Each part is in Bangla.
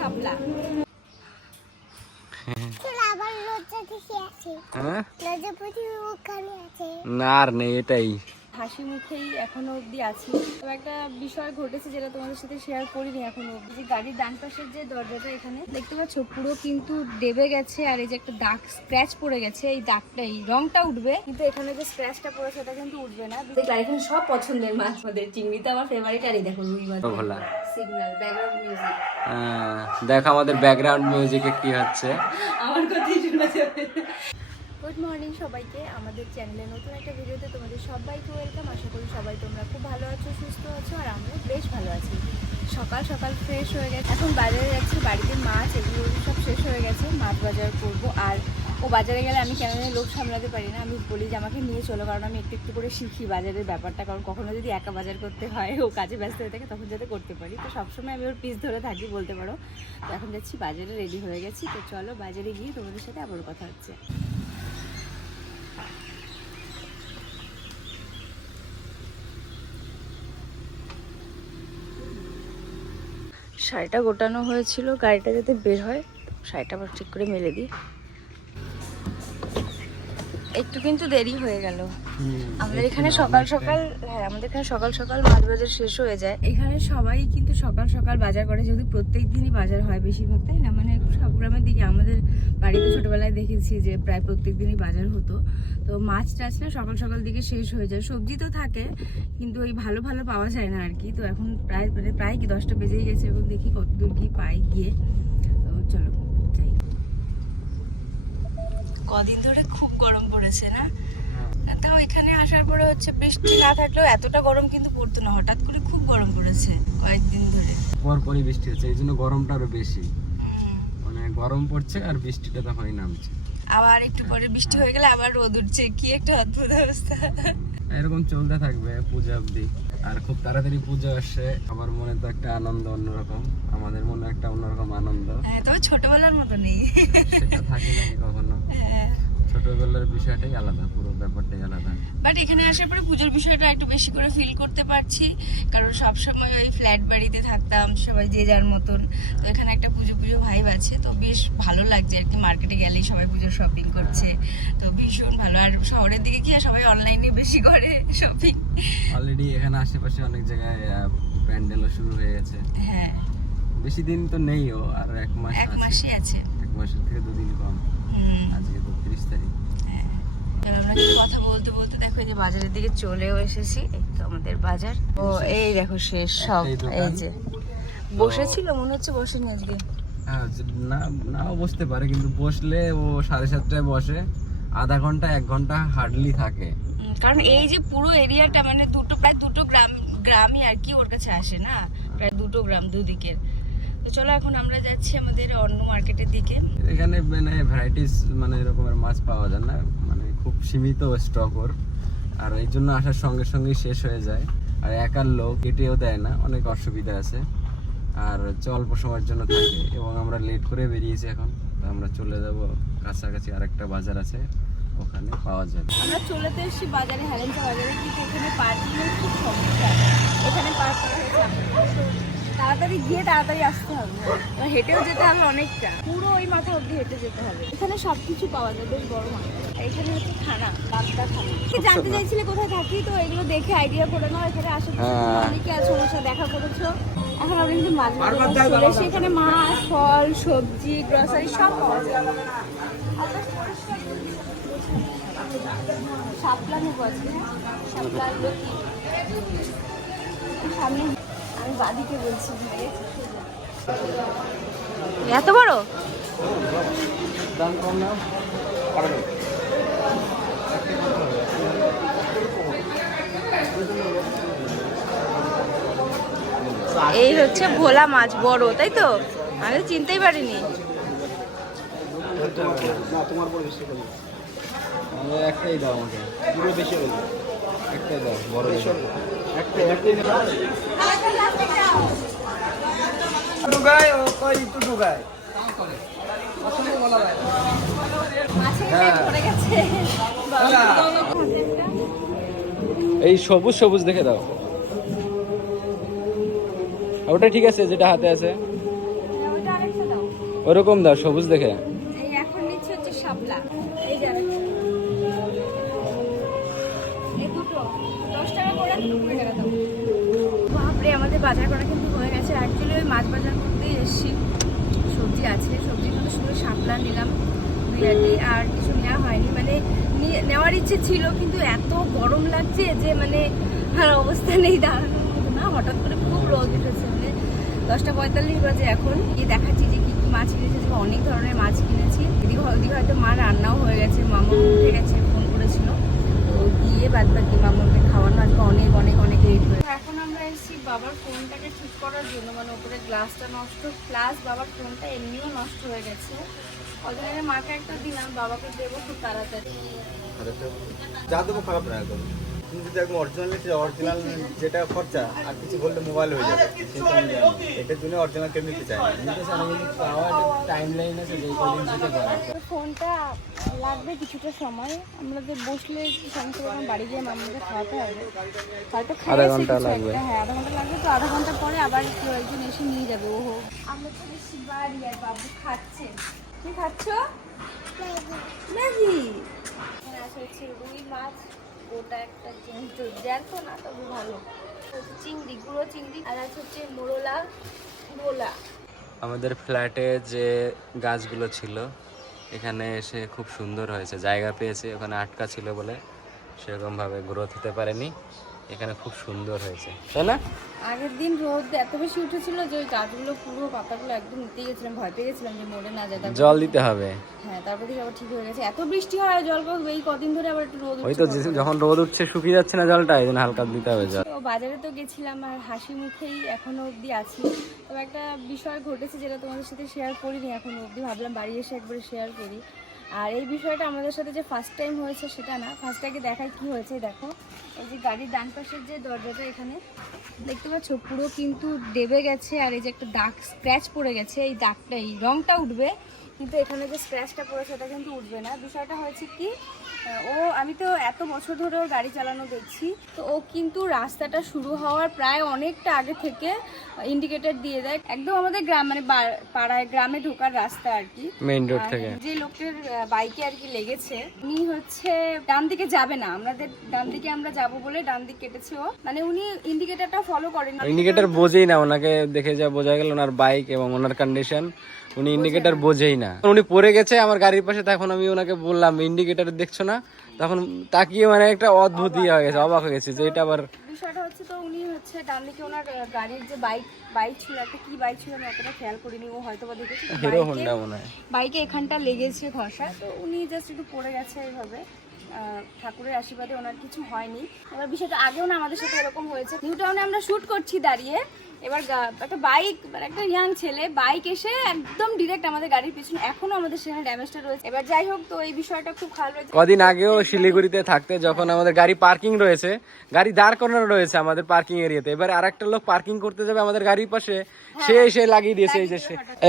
শাপলা আবার লজ্জা দেখে আছে হ্যাঁ? লজ্জা প্রতি ওখানে আছে। না আর নেই এটাই। হাসি মুখেই এখনও অবধি আছি। তো একটা বিষয় ঘটেছে যেটা তোমাদের সাথে শেয়ার করিনি এখনও অবধি। যে গাড়ির ডান পাশের যে দরজাটা এখানে দেখতে পাচ্ছ পুরো কিন্তু দেবে গেছে আর এই যে একটা দাগ স্ক্র্যাচ পড়ে গেছে এই দাগটা এই রংটা উঠবে। কিন্তু এখানে যে স্ক্র্যাচটা পড়েছে সেটা কিন্তু উঠবে না। দেখলাম এখানে সব পছন্দের মাছ। আমাদের চিংড়ি তো আমার ফেভারিট আর এই দেখো রুই মাছ। সিগন্যাল ব্যাকগ্রাউন্ড মিউজিক দেখো আমাদের ব্যাকগ্রাউন্ড মিউজিকে কি হচ্ছে। আমার কথাই শোনা যাবে গুড মর্নিং সবাইকে। আমাদের চ্যানেলে নতুন একটা ভিডিওতে তোমাদের সবাইকে ওয়েলকাম আশা করি সবাই তোমরা খুব ভালো আছো, সুস্থ আছো, আর আমিও বেশ ভালো আছি। সকাল সকাল ফ্রেশ হয়ে গেছে। এখন বাজারে যাচ্ছি। বাড়িতে মাছ এগুলো সব শেষ হয়ে গেছে। মাছ বাজার করব। আর ও বাজারে গেলে আমি কেন লোক সামলাতে পারি না। আমি বলি যে আমাকে নিয়ে চলো, কারণ আমি একটু একটু করে শিখি বাজারের ব্যাপারটা। কারণ কখনো যদি একা বাজার করতে হয়, ও কাজে ব্যস্ত হয়ে থাকে, তখন যাতে করতে পারি। তো সবসময় আমি ওর পিস ধরে থাকি, বলতে পারো। তো এখন যাচ্ছি, বাজারে রেডি হয়ে গেছি। তো চলো বাজারে গিয়ে তোমাদের সাথে আবার কথা হচ্ছে। শাড়িটা গোটানো হয়েছিল গাড়িটা যাতে বের হয় শাড়িটা আবার ঠিক করে মেলে দিই। একটু কিন্তু দেরি হয়ে গেল। আমাদের এখানে সকাল সকাল হ্যাঁ আমাদের এখানে সকাল সকাল মাছ বাজার শেষ হয়ে যায়। এখানে সবাই কিন্তু সকাল সকাল বাজার করে যেহেতু প্রত্যেক দিনই বাজার হয় বেশিরভাগ তাই না? মানে সব গ্রামের দিকে আমাদের বাড়িতে ছোটবেলায় দেখেছি যে প্রায় প্রত্যেক দিনই বাজার হতো। তো মাছ টাছ না সকাল সকাল দিকে শেষ হয়ে যায়। সবজি তো থাকে কিন্তু ওই ভালো ভালো পাওয়া যায় না আর কি। তো এখন প্রায় মানে প্রায় কি দশটা বেজেই গেছে এবং দেখি কতদূর কি পাই গিয়ে তো চলো যাই কদিন ধরে খুব গরম পড়েছে না? তাও এখানে আসার পরে হচ্ছে বৃষ্টি না থাকলেও এতটা গরম কিন্তু পড়তো না। হঠাৎ করে খুব গরম পড়েছে কয়েকদিন ধরে। পরপরই বৃষ্টি হচ্ছে এই জন্য গরমটা আরও বেশি। মানে গরম পড়ছে আর বৃষ্টিটা তখনই নামছে। আবার একটু পরে বৃষ্টি হয়ে গেলে আবার রোদ উঠছে কি একটা অদ্ভুত অবস্থা। এরকম চলতে থাকবে পূজা অবধি। আর খুব তাড়াতাড়ি পুজো আসছে আমার মনে তো একটা আনন্দ অন্যরকম। আমাদের মনে একটা অন্যরকম আনন্দ। হ্যাঁ তবে ছোটবেলার মতো নেই সেটা থাকে নাকি কখনো। হ্যাঁ। ছোটবেলার বিষয়টাই আলাদা পুরো ব্যাপারটাই আলাদা। বাট এখানে আসার পরে পুজোর বিষয়টা একটু বেশি করে ফিল করতে পারছি। কারণ সব সময় ওই ফ্ল্যাট বাড়িতে থাকতাম সবাই যে যার মতন। তো এখানে একটা পুজো পুজো ভাইব আছে। তো বেশ ভালো লাগছে আর কি। মার্কেটে গেলেই সবাই পুজোর শপিং করছে। তো ভীষণ ভালো। আর শহরের দিকে কি আর সবাই অনলাইনে বেশি করে শপিং অলরেডি এখানে আশেপাশে অনেক জায়গায় প্যান্ডেলও শুরু হয়ে গেছে। হ্যাঁ। বেশি দিন তো নেই ও আর এক মাস এক। মাসই আছে। এক মাসের থেকে দুদিন কম। আজকে তো তিরিশ তারিখ। হ্যাঁ। আমরা কথা বলতে বলতে দেখো এই যে বাজারের দিকে চলেও এসেছি এই তো আমাদের বাজার। ও এই দেখো শেষ সব এই যে। বসেছিল মনে হচ্ছে বসেনি আজকে। হ্যাঁ, না নাও বসতে পারে কিন্তু বসলে ও সাড়ে সাতটায় বসে। আধা ঘণ্টা এক ঘণ্টা হার্ডলি থাকে। কারণ এই যে পুরো এরিয়াটা মানে দুটো প্রায় দুটো গ্রাম গ্রামই আর কি ওর কাছে আসে না? প্রায় দুটো গ্রাম দুদিকের। তো চলো এখন আমরা যাচ্ছি আমাদের অন্য মার্কেটের দিকে। এখানে মানে ভ্যারাইটিস মানে এরকমের মাছ পাওয়া যায় না। মানে খুব সীমিত স্টক ওর। আর এই জন্য আসার সঙ্গে সঙ্গেই শেষ হয়ে যায়। আর একার লোক কেটেও দেয় না অনেক অসুবিধা আছে। আর হচ্ছে অল্প সময়ের জন্য থাকে এবং আমরা লেট করে বেরিয়েছি এখন। তো আমরা চলে যাব কাছাকাছি আরেকটা বাজার আছে ওখানে পাওয়া যাবে আমরা চলে তো এসেছি বাজারে হেলেঞ্চা বাজারে কিন্তু এখানে পার্কিং এর খুব সমস্যা। এখানে পার্ক করা তাড়াতাড়ি গিয়ে তাড়াতাড়ি আসতে হবে। হেঁটেও যেতে হবে অনেকটা। পুরো ওই মাথা অব্দি হেঁটে যেতে হবে। এখানে সব কিছু পাওয়া যায় বেশ বড় মাঠ এখানে হচ্ছে থানা বাগদা থানা। কি জানতে চাইছিলে কোথায় থাকি তো এগুলো দেখে আইডিয়া করে নাও। এখানে আশেপাশে হ্যাঁ। অনেকে আছে ওনার সাথে দেখা করেছ। এখন আমরা কিন্তু মাছ চলে এসেছি। এখানে মাছ ফল সবজি গ্রসারি সব পাওয়া যায়। শাপলা নেব আজকে শাপলা সামনে আমি বাদিকে বলছি এত বড়? দাম কম না এই হচ্ছে ভোলা মাছ বড় তাই তো? আমি তো চিনতেই পারিনি। একটাই দাও আমাকে। পুরো বেশি একটাই দাও বড় একটাই একটাই এই সবুজ সবুজ দেখে দাও। ওটা ঠিক আছে যেটা হাতে আছে। ওরকম দাও সবুজ দেখে। এই এখন নিচ্ছে হচ্ছে শাপলা এই যে এই দুটো দশ টাকা করে দুটো কুড়ি টাকা দাও। বাপরে আমাদের বাজার করা কিন্তু হয়ে গেছে অ্যাকচুয়ালি ওই মাছ বাজার করতেই এসেছি। সবজি আছে সবজির মধ্যে শুধু শাপলা নিলাম, বিরিয়ানি আর কিছু নেওয়া হয়নি। মানে নেওয়ার ইচ্ছে ছিল, কিন্তু এত গরম লাগছে যে মানে আর অবস্থা নেই দাঁড়ানোর না। হঠাৎ করে খুব রোদ উঠেছে মানে দশটা পঁয়তাল্লিশ বাজে এখন। গিয়ে দেখাচ্ছি যে কী কী মাছ কিনেছে অনেক ধরনের মাছ কিনেছি। এদিকে হয়- হয়তো মা রান্নাও হয়ে গেছে মামা উঠে গেছে। তো গিয়ে বাদ বাকি মামাকে খাওয়ানো আজকে অনেক অনেক অনেক লেট হয়ে এখন আমরা এসেছি বাবার ফোনটাকে ঠিক করার জন্য মানে উপরে গ্লাসটা নষ্ট প্লাস বাবার ফোনটা এমনিও নষ্ট হয়ে গেছে। কদিনের মাকে একটা দিলাম বাবাকে দেবো খুব তাড়াতাড়ি। যা দেবো খারাপ না তুমি যদি একদম অরিজিনাল নিতে অরিজিনাল যেটা খরচা আর কিছু বললে মোবাইল হয়ে যাবে। কিন্তু এটার জন্য অরিজিনাল কেউ নিতে চাই কিন্তু টাইম লাইন আছে যে কদিন পারে ফোনটা লাগবে কিছুটা সময়। আমাদের বসলে একটু সমস্যা করে বাড়ি গিয়ে মামাকে খাওয়াতে হবে। হয়তো আধা ঘণ্টা লাগবে। হ্যাঁ আধা ঘণ্টা লাগবে তো আধা ঘণ্টা পরে আবার কেউ একজন এসে নিয়ে যাবে ওহো। আমরা তো বেশি বাড়ি আর বাবু খাচ্ছে। কি খাচ্ছ? ম্যাগি। আছে হচ্ছে রুই মাছ। ওটা একটা জ্যান্ত না, তবে ভালো। চিংড়ি, গুঁড়ো চিংড়ি, আর আছে হচ্ছে মোরলা গোলা আমাদের ফ্ল্যাটে যে গাছগুলো ছিল, এখানে এসে খুব সুন্দর হয়েছে। জায়গা পেয়েছে, ওখানে আটকা ছিল বলে সেরকমভাবে গ্রোথ হতে পারেনি। এখানে খুব সুন্দর হয়েছে। তাই না? আগের দিন রোদ এত বেশি উঠেছিল যে ওই গাছগুলো পুরো পাতাগুলো একদম নিতে গেছিলাম ভয় পেয়ে গেছিলাম যে মরে না যায় জল দিতে হবে। হ্যাঁ তারপর থেকে আবার ঠিক হয়ে গেছে। এত বৃষ্টি হয় জল এই কদিন ধরে আবার একটু রোদ ওই তো যখন রোদ উঠছে শুকিয়ে যাচ্ছে না জলটা এই হালকা দিতে হবে জল। তো বাজারে তো গেছিলাম আর হাসি মুখেই এখনও অবধি আছি। তবে একটা বিষয় ঘটেছে যেটা তোমাদের সাথে শেয়ার করিনি এখনও অবধি ভাবলাম বাড়ি এসে একবারে শেয়ার করি। আর এই বিষয়টা আমাদের সাথে যে ফার্স্ট টাইম হয়েছে সেটা না। ফার্স্ট আগে দেখায় কি হয়েছে দেখো। এই যে গাড়ির ডান পাশের যে দরজাটা এখানে, দেখতে পাচ্ছ পুরো কিন্তু দেবে গেছে, আর এই যে একটা দাগ স্ক্র্যাচ পড়ে গেছে, এই দাগটা, এই রংটা উঠবে। কিন্তু এখানে যে স্ক্র্যাচটা পড়েছে সেটা কিন্তু উঠবে না। বিষয়টা হয়েছে কি ও আমি তো এত বছর ধরে ওর গাড়ি চালানো দেখছি তো ও কিন্তু রাস্তাটা শুরু হওয়ার প্রায় অনেকটা আগে থেকে ইন্ডিকেটর দিয়ে দেয়। একদম আমাদের গ্রাম মানে পাড়ায় গ্রামে ঢোকার রাস্তা আর কি। মেইন রোড থেকে। যে লোকটার বাইকে আর কি লেগেছে উনি হচ্ছে ডান দিকে যাবে না। আমাদের ডান দিকে আমরা যাব বলে ডান দিক কেটেছে ও। মানে উনি ইন্ডিকেটরটা ফলো করেন না। ইন্ডিকেটর বোঝেই না ওনাকে দেখে যা বোঝা গেল ওনার বাইক এবং ওনার কন্ডিশন উনি ইন্ডিকেটর বোঝেই না। উনি পড়ে গেছে আমার গাড়ির পাশে তখন আমি ওনাকে বললাম ইন্ডিকেটার দেখছ না? তখন তাকিয়ে মানে একটা অদ্ভুত ইয়ে হয়ে গেছে অবাক হয়ে গেছে যে এটা আবার বিষয়টা হচ্ছে তো উনি হচ্ছে ডান দিকে ওনার গাড়ির যে বাইক বাইক ছিল একটা কি বাইক ছিল আমি অতটা খেয়াল করিনি ও হয়তো বা দেখেছি হিরো হোন্ডা মনে হয়। বাইকে এখানটা লেগেছে ঘষা তো উনি জাস্ট একটু পড়ে গেছে এইভাবে। ঠাকুরের আশীর্বাদে ওনার কিছু হয়নি। এবার বিষয়টা আগেও না আমাদের সাথে এরকম হয়েছে। নিউ টাউনে আমরা শ্যুট করছি দাঁড়িয়ে। এবার একটা বাইক মানে একটা ইয়াং ছেলে বাইক এসে একদম ডিরেক্ট আমাদের গাড়ির পিছনে এখনও আমাদের সেখানে ড্যামেজটা রয়েছে। এবার যাই হোক তো এই বিষয়টা খুব খারাপ হয়েছে। কদিন আগেও শিলিগুড়িতে থাকতে যখন আমাদের গাড়ি পার্কিং রয়েছে গাড়ি দাঁড় করানো রয়েছে আমাদের পার্কিং এরিয়াতে এবার আরেকটা লোক পার্কিং করতে যাবে আমাদের গাড়ির পাশে। সে এসে লাগিয়ে দিয়েছে এই যে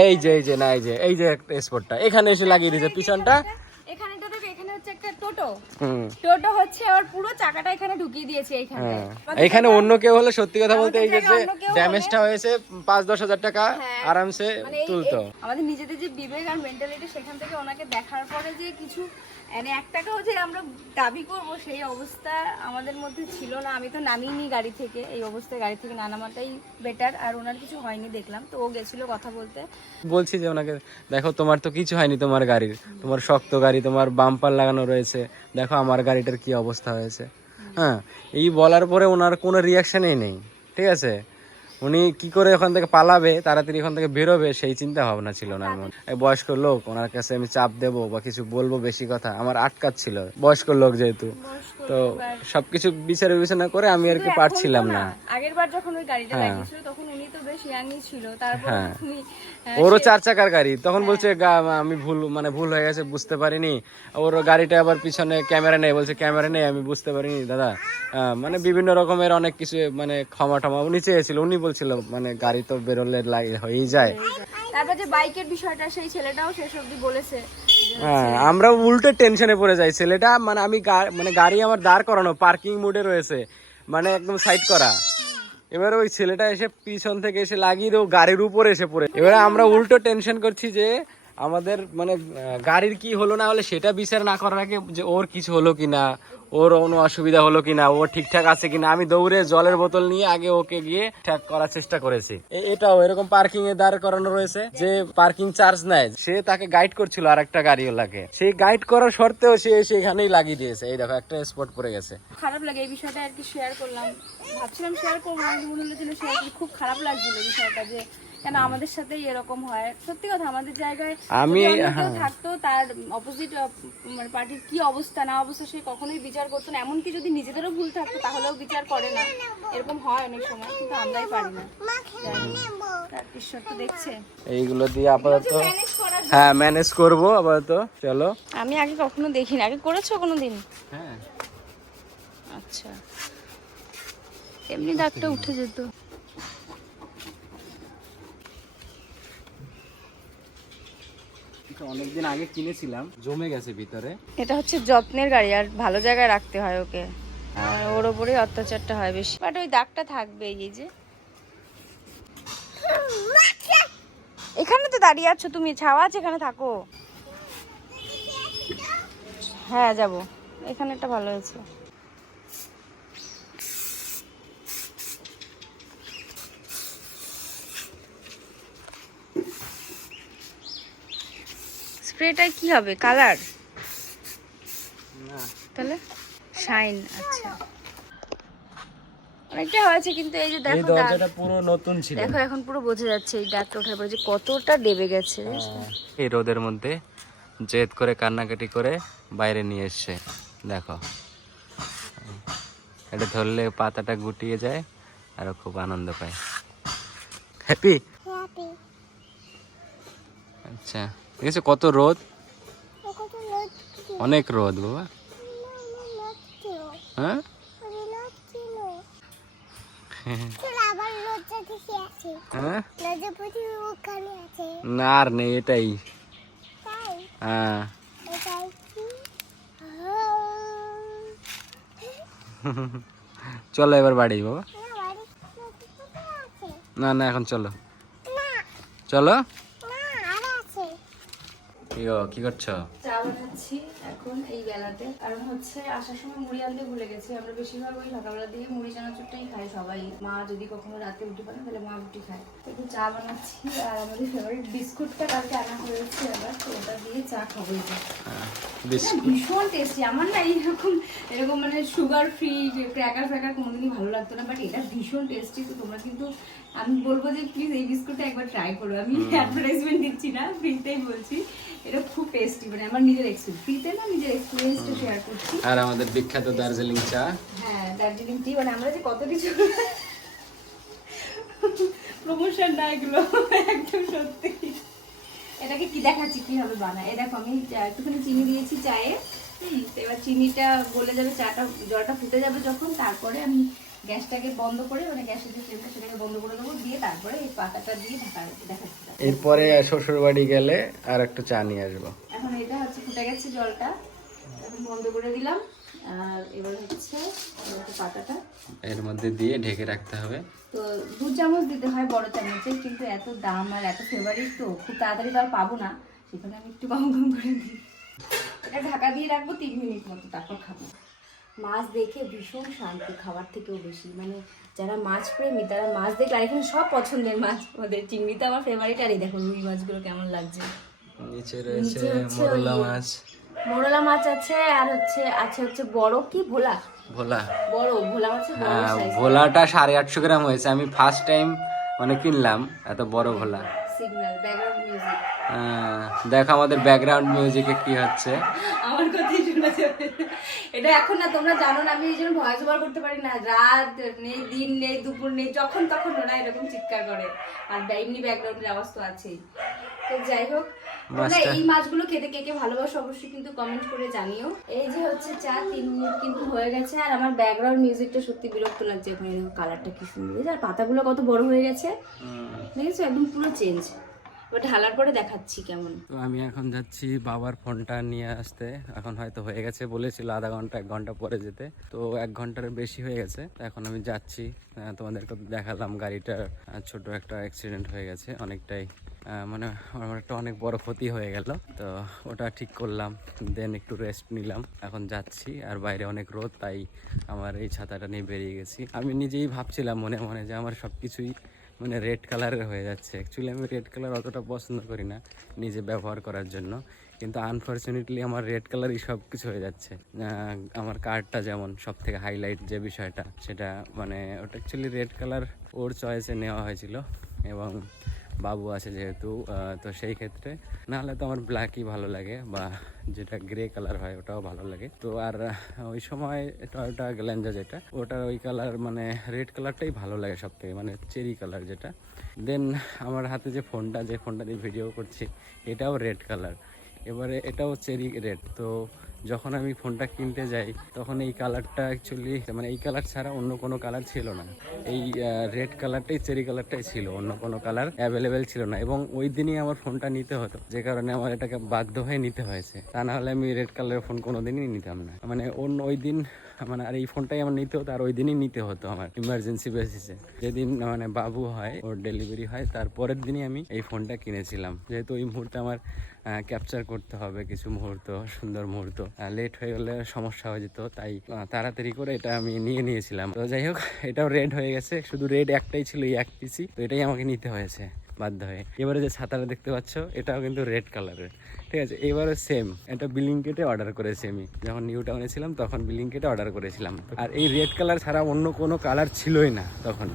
এই যে এই যে না এই যে এই যে একটা স্পটটা এখানে এসে লাগিয়ে দিয়েছে। পিছনটা এখানেটা দেখো এখানে হচ্ছে একটা টোটো। টোটো হচ্ছে আর পুরো চাকাটা এখানে ঢুকিয়ে দিয়েছে এখানে। হ্যাঁ। এখানে অন্য কেউ হলে সত্যি কথা বলতে এই যে ড্যামেজটা হয়েছে পাঁচ দশ হাজার টাকা হ্যাঁ। আরামসে মানে তুলতো। আমাদের নিজেদের যে বিবেক আর মেন্টালিটি সেখান থেকে ওনাকে দেখার পরে যে কিছু মানে এক টাকাও যে আমরা দাবি করব সেই অবস্থা আমাদের মধ্যে ছিল না। আমি তো নামিনি গাড়ি থেকে। এই অবস্থায় গাড়ি থেকে না নামাটাই বেটার আর ওনার কিছু হয়নি দেখলাম। তো ও গেছিল কথা বলতে। বলছি যে ওনাকে, দেখো, তোমার তো কিছু হয়নি তোমার গাড়ির। তোমার শক্ত গাড়ি, তোমার বাম্পার লাগানো রয়েছে। দেখো, আমার গাড়িটার কি অবস্থা হয়েছে। হ্যাঁ এই বলার পরে ওনার কোনো রিয়াকশনই নেই। ঠিক আছে? উনি কি করে ওখান থেকে পালাবে তাড়াতাড়ি ওখান থেকে বেরোবে সেই চিন্তা ভাবনা ছিল ওনার মধ্যে। এই বয়স্ক লোক ওনার কাছে আমি চাপ দেব বা কিছু বলব বেশি কথা আমার আটকাচ্ছিল। বয়স্ক লোক যেহেতু। তো সবকিছু বিচার বিবেচনা করে আমি আর কি পারছিলাম না। আগের বার যখন ওই গাড়িটা লাগিয়েছিল তখন উনি তো বেশ ইয়াংই ছিল। তারপর হ্যাঁ। তুমি আহ, ওরও চার চাকার গাড়ি। তখন বলছে গা- আমি ভুল মানে ভুল হয়ে গেছে বুঝতে পারিনি। ওর গাড়িটা আবার পিছনে ক্যামেরা নেই। বলছে ক্যামেরা নেই আমি বুঝতে পারিনি দাদা। মানে বিভিন্ন রকমের অনেক কিছু মানে ক্ষমা টমা উনি চেয়েছিল। উনি বলছিল মানে গাড়ি তো বেরোলে হয়েই যায়। তারপর যে বাইকের বিষয়টা সেই ছেলেটাও শেষ অবধি বলেছে। হ্যাঁ আমরা উল্টে টেনশনে পড়ে যাই। ছেলেটা মানে আমি মানে গাড়ি আমার দাঁড় করানো পার্কিং মোডে রয়েছে মানে একদম সাইড করা। এবার ওই ছেলেটা এসে পিছন থেকে এসে লাগিয়ে ও গাড়ির উপরে এসে পড়ে। এবারে আমরা উল্টো টেনশন করছি যে আমাদের মানে গাড়ির কি হলো না হলে সেটা বিচার না করার আগে যে ওর কিছু হলো কিনা ওর কোনো অসুবিধা হলো কিনা ও ঠিকঠাক আছে কিনা আমি দৌড়ে জলের বোতল নিয়ে আগে ওকে গিয়ে ঠিক করার চেষ্টা করেছি। এ- এটাও এরকম পার্কিং এ দাঁড় করানো রয়েছে যে পার্কিং চার্জ নেয়। সে তাকে গাইড করছিল আর একটা গাড়িওয়ালাকে। সেই গাইড করার শর্তেও সে সেখানেই লাগিয়ে দিয়েছে। এই দেখো একটা স্পট পড়ে গেছে। খারাপ লাগে এই বিষয়টা আর কি শেয়ার করলাম। ভাবছিলাম শেয়ার করব না মনে খুব খারাপ লাগছিল বিষয়টা যে কেন আমাদের সাথেই এরকম হয়? সত্যি কথা আমাদের জায়গায় আমি- হ্যাঁ। থাকতো তার অপোজিট মানে পার্টির কি অবস্থা না অবস্থা সে কখনোই বিচার করতো না। এমনকি যদি নিজেদেরও ভুল থাকতো তাহলেও বিচার করে না। এরকম হয় অনেক সময় কিন্তু আমরাই পারি না। মা খেলে নেব তার ঈশ্বর তো দেখছে। এইগুলো দিয়ে আপাতত হ্যাঁ ম্যানেজ করব আপাতত চলো। আমি আগে কখনো দেখিনি। আগে করেছ কোনো দিন হ্যাঁ। আচ্ছা। এমনি দাগটা উঠে যেত। অনেকদিন আগে কিনেছিলাম। জমে গেছে ভিতরে। এটা হচ্ছে যত্নের গাড়ি, আর ভালো জায়গায় রাখতে হয় ওকে। ওর ওপরেই অত্যাচারটা হয় বেশি। বাট ওই দাগটা থাকবে এই যে। এখানে তো দাঁড়িয়ে আছো তুমি, ছাওয়া আছে, এখানে থাকো। হ্যাঁ যাব। এখানে একটা ভালো হয়েছে। স্প্রেটায় কি হবে? কালার? না। তাহলে? শাইন আচ্ছা। অনেকটা হয়েছে কিন্তু এই যে দেখো দরজাটা পুরো নতুন ছিল। দেখো এখন পুরো বোঝা যাচ্ছে এই দাগটা ওঠার পরে যে কতটা ডেবে গেছে। এই রোদের মধ্যে জেদ করে কান্নাকাটি করে বাইরে নিয়ে এসছে। দেখো। এটা ধরলে পাতাটা গুটিয়ে যায় আর খুব আনন্দ পায়। হ্যাপি? হ্যাপি। আচ্ছা। ঠিক আছে কত রোদ? অনেক রোদ বাবা। হ্যাঁ? হ্যাঁ? না আর নেই এটাই। হ্যাঁ। চলো এবার বাড়ি বাবা। না না এখন চলো। চলো। কি কি করছ? চা বানাচ্ছি এখন এই বেলাতে। কারণ হচ্ছে আসার সময় মুড়ি আনতে ভুলে গেছি। আমরা বেশিরভাগ ওই সকালবেলা দিয়ে মুড়ি চানাচুরটাই খাই সবাই। মা যদি কখনো রাতে রুটি বানায় তাহলে মা রুটি খায়। একটু চা বানাচ্ছি আর আমাদের ফেভারিট বিস্কুটটা কালকে আনা হয়েছে আবার তো ওটা দিয়ে চা খাব ভীষণ টেস্টি আমার না এইরকম এরকম মানে সুগার ফ্রি ক্র্যাকার ফ্র্যাকার কোনোদিনই ভালো লাগতো না বাট এটা ভীষণ টেস্টি তো তোমরা কিন্তু আমি বলব যে প্লিজ এই বিস্কুটটা একবার ট্রাই করো। আমি অ্যাডভার্টাইজমেন্ট দিচ্ছি না ফ্রিতেই বলছি। এটা খুব টেস্টি মানে আমার নিজের এক্সপিরিয়েন্স ফ্রিতে না নিজের এক্সপিরিয়েন্সটা শেয়ার করছি। আর আমাদের বিখ্যাত দার্জিলিং চা। হ্যাঁ দার্জিলিং টি মানে আমরা যে কত কিছু প্রমোশন না এগুলো একদম সত্যি। এটাকে কি দেখাচ্ছি কীভাবে বানায় এই দেখো আমি একটুখানি চিনি দিয়েছি চায়ে। হুম এবার চিনিটা গলে যাবে চাটা জলটা ফুটে যাবে যখন তারপরে আমি গ্যাসটাকে বন্ধ করে মানে গ্যাসের যে ফ্লেমটা সেটাকে বন্ধ করে দেবো দিয়ে তারপরে এই পাতাটা দিয়ে ঢাকা দেখাচ্ছি এরপরে শ্বশুর বাড়ি গেলে আর একটু চা নিয়ে আসব। এখন এটা হচ্ছে ফুটে গেছে জলটা এখন বন্ধ করে দিলাম। আর এবার হচ্ছে পাতাটা। এর মধ্যে দিয়ে ঢেকে রাখতে হবে। তো দু চামচ দিতে হয় বড় চামচে কিন্তু এত দাম আর এত ফেভারিট তো খুব তাড়াতাড়ি তো আর পাবো না সেখানে আমি একটু কম কম করে দিই। এটা ঢাকা দিয়ে রাখব তিন মিনিট মতো তারপর খাব। মাছ দেখে ভীষণ শান্তি খাবার থেকেও বেশি। মানে যারা মাছ প্রেমী তারা মাছ দেখলে আর এখানে সব পছন্দের মাছ ওদের। চিংড়ি তো আমার ফেভারিট আর এই দেখো রুই মাছগুলো কেমন লাগছে। নিচে রয়েছে মোরলা মাছ। মোরলা মাছ আছে আর হচ্ছে আছে হচ্ছে বড় কি? ভোলা? ভোলা। বড় ভোলা মাছ হ্যাঁ ভোলাটা সাড়ে আটশো গ্রাম হয়েছে। আমি ফার্স্ট টাইম মানে কিনলাম এত বড় ভোলা। সিগন্যাল ব্যাকগ্রাউন্ড মিউজিক দেখো আমাদের ব্যাকগ্রাউন্ড মিউজিকে কি হচ্ছে। আমার কথাই শোনা যাবে। এটা এখন না তোমরা জানো না আমি এই জন্য ভয়েস ওভার করতে পারি না। রাত নেই দিন নেই দুপুর নেই যখন তখন ওরা এরকম চিৎকার করে। আর এমনি ব্যাকগ্রাউন্ডের আওয়াজ তো আছেই। তো যাই হোক মাছটা- এই মাছগুলো খেতে কে কে ভালোবাসো অবশ্যই কিন্তু কমেন্ট করে জানিও। এই যে হচ্ছে চা তিন মিনিট কিন্তু হয়ে গেছে আর আমার ব্যাকগ্রাউন্ড মিউজিকটা সত্যি বিরক্ত লাগছে এরকম কালারটা কি সুন্দর। আর পাতাগুলো কত বড় হয়ে গেছে। দেখেছ? একদম পুরো চেঞ্জ এবার ঢালার পরে দেখাচ্ছি কেমন। তো আমি এখন যাচ্ছি বাবার ফোনটা নিয়ে আসতে। এখন হয়তো হয়ে গেছে বলেছিল আধা ঘণ্টা এক ঘণ্টা পরে যেতে। তো এক ঘণ্টার বেশি হয়ে গেছে। এখন আমি যাচ্ছি। তোমাদেরকে দেখালাম গাড়িটার ছোট একটা অ্যাক্সিডেন্ট হয়ে গেছে অনেকটাই। মানে আমার একটা অনেক বড় ক্ষতি হয়ে গেল। তো ওটা ঠিক করলাম দেন একটু রেস্ট নিলাম। এখন যাচ্ছি, আর বাইরে অনেক রোদ, তাই আমার এই ছাতাটা নিয়ে বেরিয়ে গেছি। আমি নিজেই ভাবছিলাম মনে মনে যে আমার সব কিছুই মানে রেড কালারের হয়ে যাচ্ছে। অ্যাকচুয়ালি আমি রেড কালার অতটা পছন্দ করি না নিজে ব্যবহার করার জন্য। কিন্তু আনফর্চুনেটলি আমার রেড কালারই সব কিছু হয়ে যাচ্ছে। আমার কার্ডটা যেমন সব থেকে হাইলাইট যে বিষয়টা, সেটা মানে ওটা অ্যাকচুয়ালি রেড কালার ওর চয়েসে নেওয়া হয়েছিল। এবং বাবু আছে যেহেতু তো সেই ক্ষেত্রে নাহলে তো আমার ব্ল্যাকই ভালো লাগে বা যেটা গ্রে কালার হয় ওটাও ভালো লাগে। তো আর ওই সময় টয়োটা গ্ল্যাঞ্জা যেটা, ওটার ওই কালার মানে রেড কালারটাই ভালো লাগে সব থেকে মানে চেরি কালার যেটা। দেন আমার হাতে যে ফোনটা যে ফোনটা দিয়ে ভিডিও করছি, এটাও রেড কালার এবারে এটাও চেরি রেড তো যখন আমি ফোনটা কিনতে যাই, তখন এই কালারটা অ্যাকচুয়ালি মানে এই কালার ছাড়া অন্য কোনো কালার ছিল না। এই রেড কালারটাই, চেরি কালারটাই ছিল, অন্য কোনো কালার অ্যাভেলেবেল ছিল না। এবং ওই দিনই আমার ফোনটা নিতে হতো, যে কারণে আমার এটাকে বাধ্য হয়ে নিতে হয়েছে। তা না হলে আমি রেড কালারের ফোন কোনো দিনই নিতাম না। মানে অন্য ওই দিন মানে আর এই ফোনটাই আমার নিতে হতো, আর ওই দিনই নিতে হতো আমার ইমার্জেন্সি বেসিসে যেদিন মানে বাবু হয়, ওর ডেলিভারি হয় তারপরের দিনই আমি এই ফোনটা কিনেছিলাম। যেহেতু ওই মুহূর্তে আমার ক্যাপচার করতে হবে কিছু মুহূর্ত, সুন্দর মুহূর্ত। লেট হয়ে গেলে সমস্যা হয়ে যেত, তাই তাড়াতাড়ি করে এটা আমি নিয়ে নিয়েছিলাম। তো যাই হোক, এটাও রেড হয়ে গেছে। শুধু রেড একটাই ছিল এই এক পিসি তো এটাই আমাকে নিতে হয়েছে বাধ্য হয়ে। এবারে যে ছাতাটা দেখতে পাচ্ছ, এটাও কিন্তু রেড কালারের ঠিক আছে, এবারে সেম এটা বিলিংকেটে অর্ডার করেছি আমি যখন নিউ টাউনে ছিলাম, তখন বিলিংকেটে অর্ডার করেছিলাম। আর এই রেড কালার ছাড়া অন্য কোনো কালার ছিলই না তখন।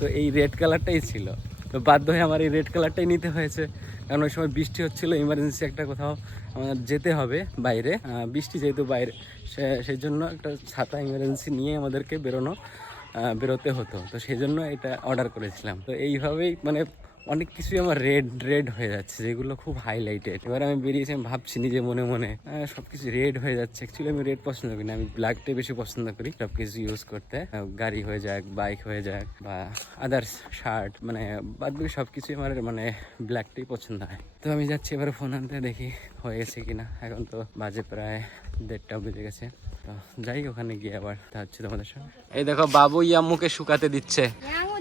তো এই রেড কালারটাই ছিল। তো বাধ্য হয়ে আমার এই রেড কালারটাই নিতে হয়েছে। কারণ ওই সময় বৃষ্টি হচ্ছিল ইমার্জেন্সি একটা কোথাও আমার যেতে হবে বাইরে। বৃষ্টি যেহেতু বাইরে সেই জন্য একটা ছাতা ইমার্জেন্সি নিয়ে আমাদেরকে বেরোনো বেরোতে হতো। তো সেই জন্য এটা অর্ডার করেছিলাম। তো এইভাবেই মানে অনেক কিছুই আমার রেড রেড হয়ে যাচ্ছে, যেগুলো খুব হাইলাইটেড এবার আমি বেরিয়েছি, আমি ভাবছি নিজে মনে মনে সব কিছু রেড হয়ে যাচ্ছে। অ্যাকচুয়ালি আমি রেড পছন্দ করি না, আমি ব্ল্যাকটাই বেশি পছন্দ করি। সব কিছু ইউজ করতে গাড়ি হয়ে যাক বাইক হয়ে যাক, বা আদার্স শার্ট মানে বাদ বাকি সব কিছুই আমার মানে ব্ল্যাকটাই পছন্দ হয়। তো আমি যাচ্ছি, এবার ফোন আনতে দেখি। হয়ে গেছে কিনা এখন তো বাজে প্রায় দেড়টা বেজে গেছে। তো যাই ওখানে গিয়ে আবার তা হচ্ছে তোমাদের সঙ্গে এই দেখো বাবু ইয়াম্মুকে শুকাতে দিচ্ছে।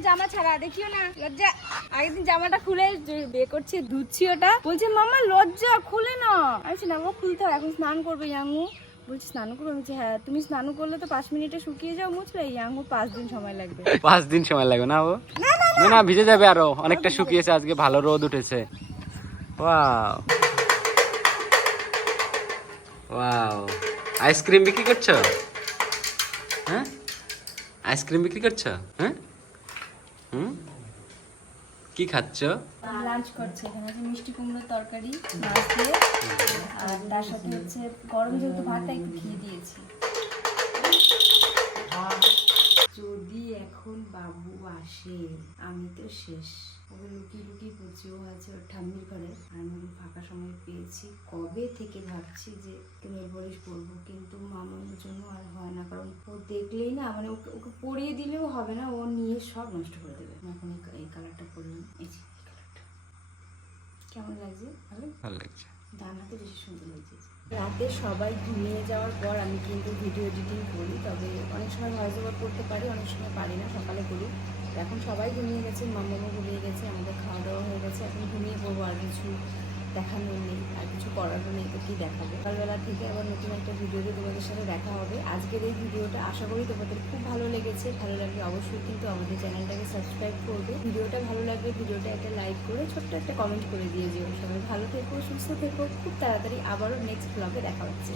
জামা ছাড়া দেখিও না। লজ্জা। আগের দিন জামাটা খুলে যে বে করছে ধুচ্ছি ওটা। বলছে মামা লজ্জা খুলে না। আমি না খুলতে হবে। এখন স্নান করবে ইয়াঙ্গু বলছি স্নান করব? বলছি, হ্যাঁ তুমি স্নান করলে তো পাঁচ মিনিটে শুকিয়ে যাও মুছলে ইয়াঙ্গু পাঁচ দিন সময় লাগবে। পাঁচ দিন সময় লাগবে না ও না না ভিজে যাবে আরও। অনেকটা শুকিয়েছে আজকে ভালো রোদ উঠেছে। ওয়াও। ওয়াও আইসক্রিম বিক্রি করছ? হ্যাঁ? আইসক্রিম বিক্রি করছ? হ্যাঁ? হুম? কি খাচ্ছ? লাঞ্চ করছে এখানে আছে মিষ্টি কুমড়োর তরকারি মাছ দিয়ে। আর তার সাথে হচ্ছে গরম যেহেতু একটু ঘি দিয়েছি। যদি এখন বাবু আসে, আমি তো শেষ। ওকে লুকিয়ে লুকিয়ে পড়ছি, ও আছে ওর ঠাম্মির ঘরে। আমি ফাঁকা সময় পেয়েছি। কবে থেকে ভাবছি যে নেল পলিশ পরবো কিন্তু মামার জন্য আর হয় না। কারণ ও দেখলেই না মানে ওকে ওকে পরিয়ে দিলেও হবে না, ও নিয়ে সব নষ্ট করে দেবে। এখন এই- কালারটা পরলাম। এই যে কালারটা কেমন লাগছে? ভালো? ভালো লাগছে। দানাতে বেশি সুন্দর হয়েছে। রাতে সবাই ঘুমিয়ে যাওয়ার পর আমি কিন্তু ভিডিও এডিটিং করি, তবে অনেক সময় ভয়েস ওভার করতে পারি, অনেক সময় পারি না, সকালে করি। এখন সবাই ঘুমিয়ে গেছে মামামা ঘুমিয়ে গেছে, আমাদের খাওয়া দাওয়া হয়ে গেছে, এখন ঘুমিয়ে পড়ব আর কিছু দেখানোর নেই, আর কিছু করারও নেই তো কী দেখাবো। সকালবেলা থেকে আবার নতুন একটা ভিডিওতে তোমাদের সাথে দেখা হবে। আজকের এই ভিডিওটা আশা করি তোমাদের খুব ভালো লেগেছে। ভালো লাগলে অবশ্যই কিন্তু আমাদের চ্যানেলটাকে সাবস্ক্রাইব করবে। ভিডিওটা ভালো লাগলে ভিডিওটা একটা লাইক করে ছোট্ট একটা কমেন্ট করে দিয়ে যেও। সবাই ভালো থেকো, সুস্থ থেকো। খুব তাড়াতাড়ি আবারও নেক্সট ব্লগে দেখা হচ্ছে।